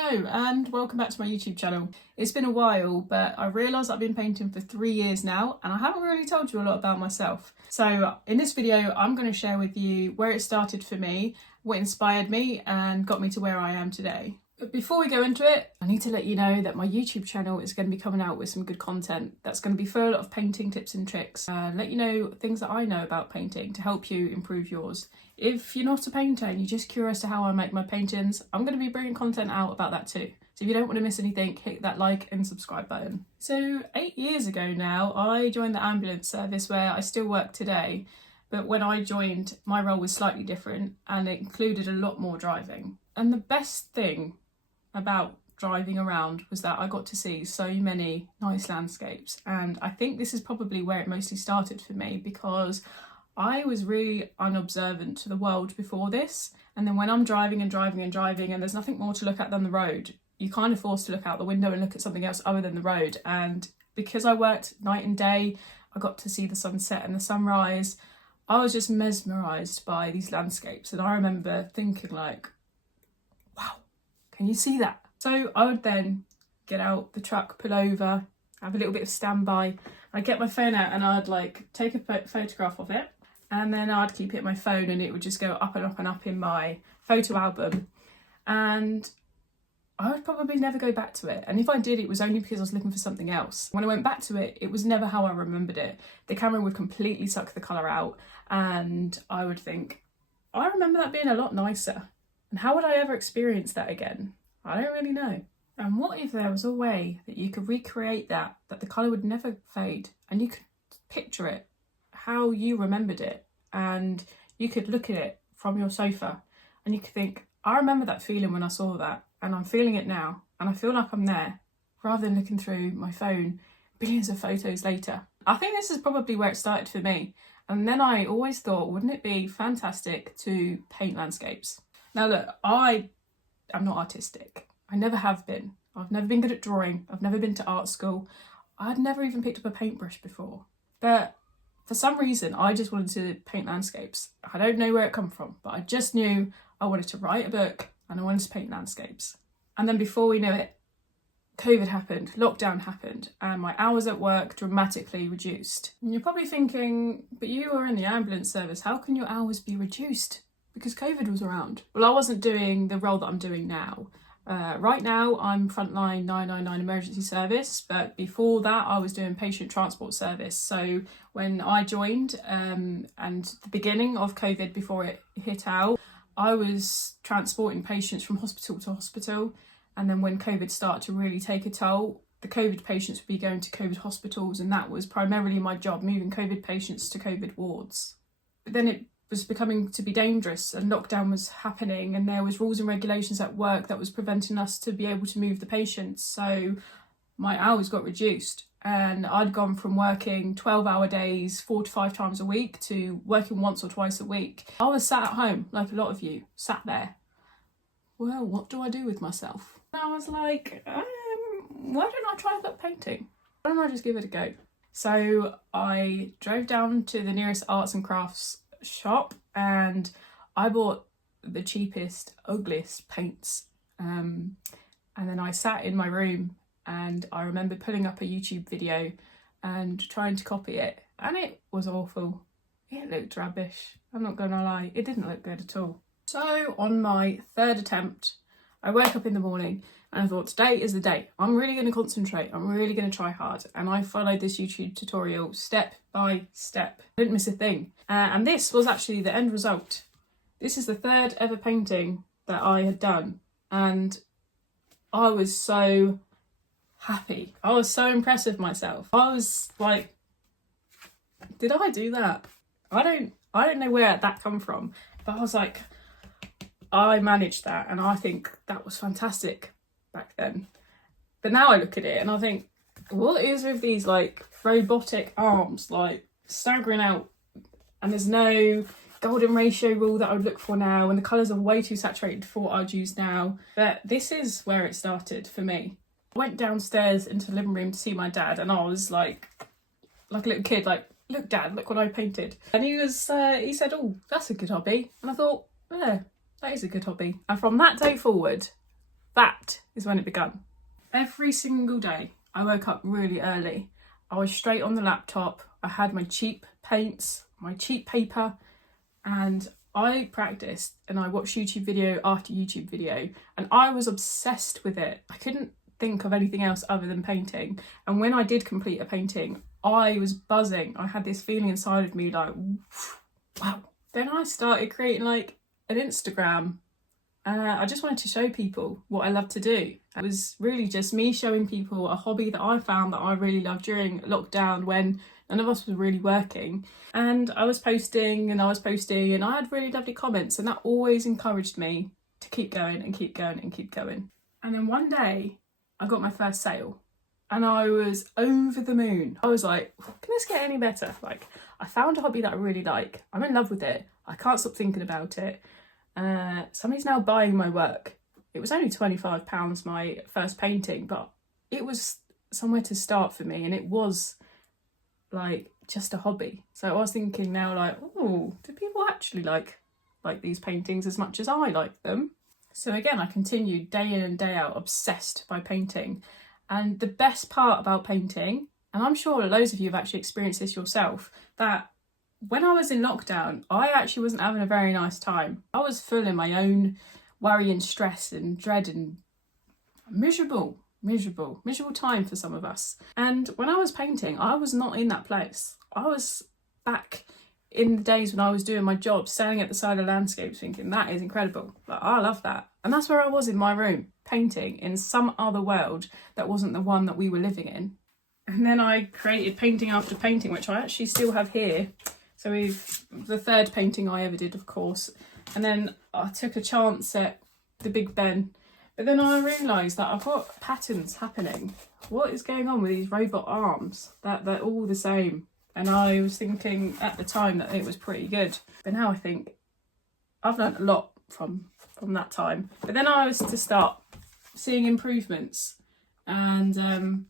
Hello and welcome back to my YouTube channel. It's been a while, but I realised I've been painting for 3 years now and I haven't really told you a lot about myself. So in this video I'm going to share with you where it started for me, what inspired me and got me to where I am today. But before we go into it, I need to let you know that my YouTube channel is going to be coming out with some good content that's going to be full of painting tips and tricks. Let you know things that I know about painting to help you improve yours. If you're not a painter and you're just curious to how I make my paintings, I'm going to be bringing content out about that too. So if you don't want to miss anything, hit that like and subscribe button. So 8 years ago now, I joined the ambulance service where I still work today. But when I joined, my role was slightly different and it included a lot more driving. And the best thing about driving around was that I got to see so many nice landscapes. And I think this is probably where it mostly started for me because I was really unobservant to the world before this. And then when I'm driving and there's nothing more to look at than the road, you're kind of forced to look out the window and look at something else other than the road. And because I worked night and day, I got to see the sunset and the sunrise. I was just mesmerised by these landscapes. And I remember thinking like, wow, can you see that? So I would then get out the truck, pull over, have a little bit of standby. I'd get my phone out and I'd like take a photograph of it. And then I'd keep it on my phone and it would just go up and up and up in my photo album. And I would probably never go back to it. And if I did, it was only because I was looking for something else. When I went back to it, it was never how I remembered it. The camera would completely suck the colour out. And I would think, I remember that being a lot nicer. And how would I ever experience that again? I don't really know. And what if there was a way that you could recreate that the colour would never fade and you could picture it how you remembered it, and you could look at it from your sofa and you could think, I remember that feeling when I saw that and I'm feeling it now and I feel like I'm there, rather than looking through my phone billions of photos later. I think this is probably where it started for me. And then I always thought, wouldn't it be fantastic to paint landscapes? Now look, I am not artistic. I never have been. I've never been good at drawing. I've never been to art school. I'd never even picked up a paintbrush before. But for some reason, I just wanted to paint landscapes. I don't know where it come from, but I just knew I wanted to write a book and I wanted to paint landscapes. And then before we knew it, COVID happened, lockdown happened, and my hours at work dramatically reduced. And you're probably thinking, but you were in the ambulance service, how can your hours be reduced? Because COVID was around. Well, I wasn't doing the role that I'm doing now. Right now, I'm frontline 999 emergency service, but before that, I was doing patient transport service. So when I joined, and the beginning of COVID before it hit out, I was transporting patients from hospital to hospital. And then when COVID started to really take a toll, the COVID patients would be going to COVID hospitals, and that was primarily my job, moving COVID patients to COVID wards. But then it was becoming to be dangerous and lockdown was happening and there was rules and regulations at work that was preventing us to be able to move the patients. So my hours got reduced and I'd gone from working 12-hour days 4 to 5 times a week to working once or twice a week. I was sat at home, like a lot of you, sat there. Well, what do I do with myself? And I was like, why don't I try that painting? Why don't I just give it a go? So I drove down to the nearest arts and crafts shop and I bought the cheapest, ugliest paints, and then I sat in my room and I remember pulling up a YouTube video and trying to copy it, and it was awful. It looked rubbish, I'm not gonna lie, it didn't look good at all. So on my third attempt, I woke up in the morning and I thought, today is the day. I'm really going to concentrate. I'm really going to try hard. And I followed this YouTube tutorial step by step. I didn't miss a thing. And this was actually the end result. This is the third ever painting that I had done. And I was so happy. I was so impressed with myself. I was like, did I do that? I don't know where that come from. But I was like, I managed that. And I think that was fantastic back then. But now I look at it and I think, what is with these like robotic arms like staggering out, and there's no golden ratio rule that I would look for now, and the colours are way too saturated for what I'd use now. But this is where it started for me. I went downstairs into the living room to see my dad and I was like a little kid, like, look dad, look what I painted. And he said, oh, that's a good hobby. And I thought, yeah, that is a good hobby. And from that day forward, that is when it began. Every single day I woke up really early. I was straight on the laptop. I had my cheap paints, my cheap paper, and I practiced and I watched YouTube video after YouTube video, and I was obsessed with it. I couldn't think of anything else other than painting. And when I did complete a painting, I was buzzing. I had this feeling inside of me like, wow. Then I started creating like an Instagram. I just wanted to show people what I love to do. It was really just me showing people a hobby that I found that I really loved during lockdown when none of us was really working. And I was posting and I had really lovely comments, and that always encouraged me to keep going and keep going and keep going. And then one day I got my first sale and I was over the moon. I was like, can this get any better? Like, I found a hobby that I really like. I'm in love with it. I can't stop thinking about it. Somebody's now buying my work. It was only £25, my first painting, but it was somewhere to start for me, and it was like just a hobby. So I was thinking now, like, oh, do people actually like these paintings as much as I like them? So again, I continued day in and day out, obsessed by painting. And the best part about painting, and I'm sure loads of you have actually experienced this yourself, that when I was in lockdown, I actually wasn't having a very nice time. I was full in my own worry and stress and dread and miserable time for some of us. And when I was painting, I was not in that place. I was back in the days when I was doing my job, standing at the side of landscapes thinking, that is incredible. Like, I love that. And that's where I was in my room, painting in some other world that wasn't the one that we were living in. And then I created painting after painting, which I actually still have here. So the third painting I ever did, of course. And then I took a chance at the Big Ben. But then I realised that I've got patterns happening. What is going on with these robot arms? That they're all the same. And I was thinking at the time that it was pretty good. But now I think I've learned a lot from that time. But then I was to start seeing improvements. And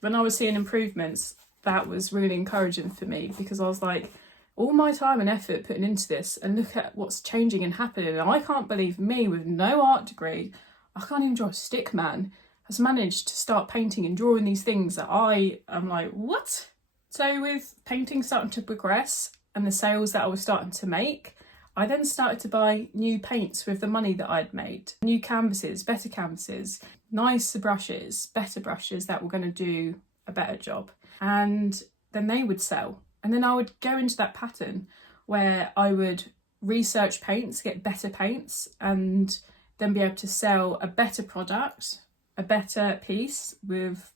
when I was seeing improvements, that was really encouraging for me, because I was like, all my time and effort putting into this, and look at what's changing and happening. And I can't believe me, with no art degree, I can't even draw a stick man, has managed to start painting and drawing these things that I am like, what? So with painting starting to progress and the sales that I was starting to make, I then started to buy new paints with the money that I'd made. New canvases, better canvases, nicer brushes, better brushes that were going to do a better job. And then they would sell. And then I would go into that pattern where I would research paints, get better paints, and then be able to sell a better product, a better piece with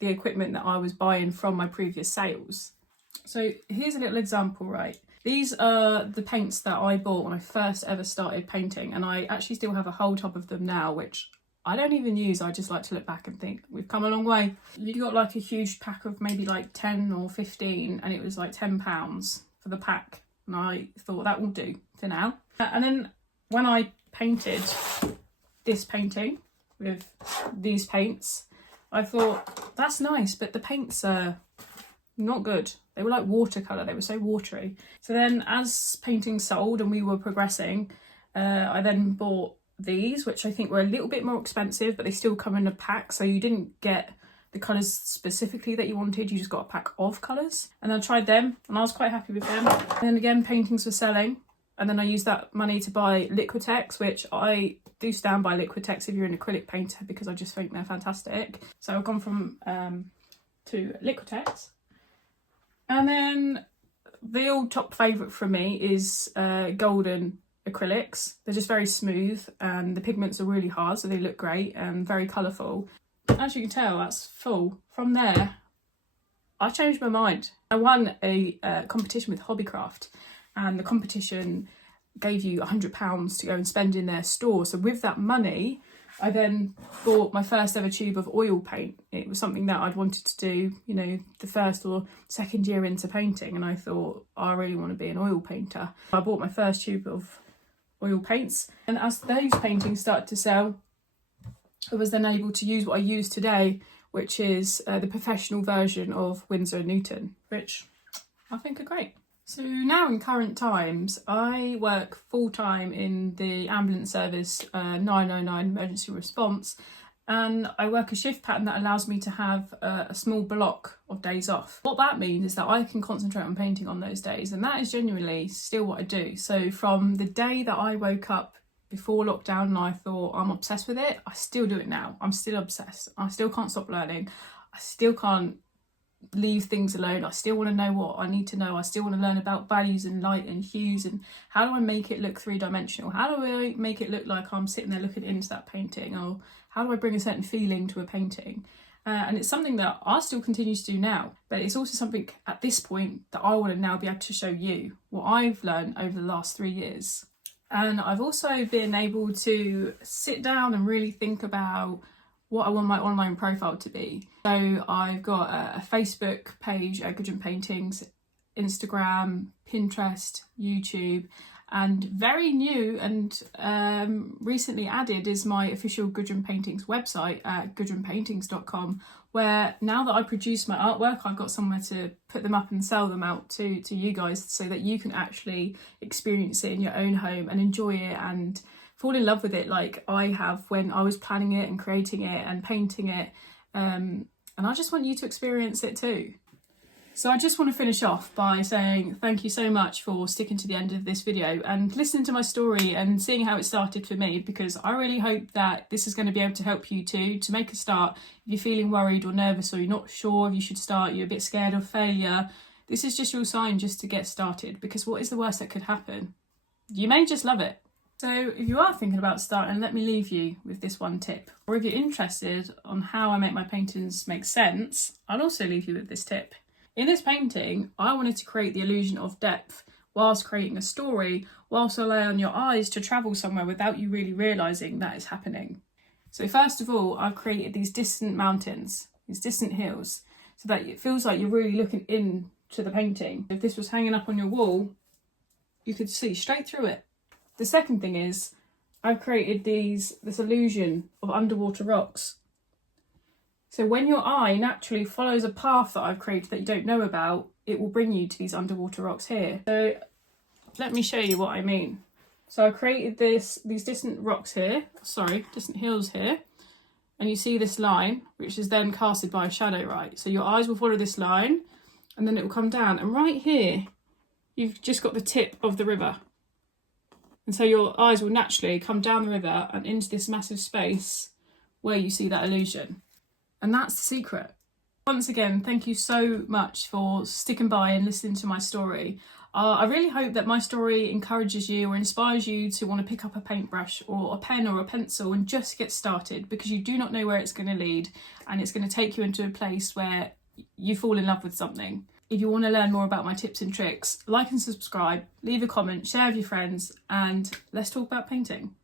the equipment that I was buying from my previous sales. So here's a little example, right? These are the paints that I bought when I first ever started painting, and I actually still have a whole tub of them now, which I don't even use. I just like to look back and think, we've come a long way. You got like a huge pack of maybe like 10 or 15, and it was like £10 for the pack. And I thought that will do for now. And then when I painted this painting with these paints, I thought, that's nice, but the paints are not good. They were like watercolour, they were so watery. So then as painting sold and we were progressing, I then bought these, which I think were a little bit more expensive, but they still come in a pack, so you didn't get the colours specifically that you wanted, you just got a pack of colours. And I tried them and I was quite happy with them. And then again, paintings were selling, and then I used that money to buy Liquitex, which I do stand by Liquitex if you're an acrylic painter, because I just think they're fantastic. So I've gone from to Liquitex. And then the old top favourite for me is Golden acrylics. They're just very smooth and the pigments are really hard, so they look great and very colourful. As you can tell, that's full. From there, I changed my mind. I won a competition with Hobbycraft, and the competition gave you £100 to go and spend in their store. So with that money, I then bought my first ever tube of oil paint. It was something that I'd wanted to do, you know, the first or second year into painting, and I thought, I really want to be an oil painter. I bought my first tube of oil paints, and as those paintings started to sell, I was then able to use what I use today, which is the professional version of Winsor & Newton, which I think are great. So now in current times, I work full-time in the ambulance service 999 emergency response, and I work a shift pattern that allows me to have a small block of days off. What that means is that I can concentrate on painting on those days, and that is genuinely still what I do. So from the day that I woke up before lockdown and I thought I'm obsessed with it, I still do it now. I'm still obsessed. I still can't stop learning. I still can't leave things alone. I still want to know what I need to know. I still want to learn about values and light and hues, and how do I make it look three-dimensional? How do I make it look like I'm sitting there looking into that painting? Or how do I bring a certain feeling to a painting? And it's something that I still continue to do now, but it's also something at this point that I want to now be able to show you what I've learned over the last 3 years. And I've also been able to sit down and really think about what I want my online profile to be. So I've got a Facebook page, Gudgeon Paintings, Instagram, Pinterest, YouTube, and very new and recently added is my official Gudgeon Paintings website at gudgeonpaintings.com, where now that I produce my artwork, I've got somewhere to put them up and sell them out to you guys, so that you can actually experience it in your own home and enjoy it and fall in love with it like I have when I was planning it and creating it and painting it. And I just want you to experience it too. So I just want to finish off by saying thank you so much for sticking to the end of this video and listening to my story and seeing how it started for me, because I really hope that this is going to be able to help you too, to make a start. If you're feeling worried or nervous, or you're not sure if you should start, you're a bit scared of failure, this is just your sign just to get started, because what is the worst that could happen? You may just love it. So if you are thinking about starting, let me leave you with this one tip. Or if you're interested on how I make my paintings make sense, I'll also leave you with this tip. In this painting, I wanted to create the illusion of depth whilst creating a story, whilst allowing your eyes to travel somewhere without you really realising that is happening. So first of all, I've created these distant mountains, these distant hills, so that it feels like you're really looking into the painting. If this was hanging up on your wall, you could see straight through it. The second thing is I've created this illusion of underwater rocks. So when your eye naturally follows a path that I've created that you don't know about, it will bring you to these underwater rocks here. So let me show you what I mean. So I created these distant rocks here, distant hills here, and you see this line, which is then casted by a shadow, right? So your eyes will follow this line, and then it will come down. And right here, you've just got the tip of the river. And so your eyes will naturally come down the river and into this massive space where you see that illusion. And that's the secret. Once again, thank you so much for sticking by and listening to my story. I really hope that my story encourages you or inspires you to want to pick up a paintbrush or a pen or a pencil and just get started, because you do not know where it's going to lead, and it's going to take you into a place where you fall in love with something. If you want to learn more about my tips and tricks, like and subscribe, leave a comment, share with your friends, and let's talk about painting.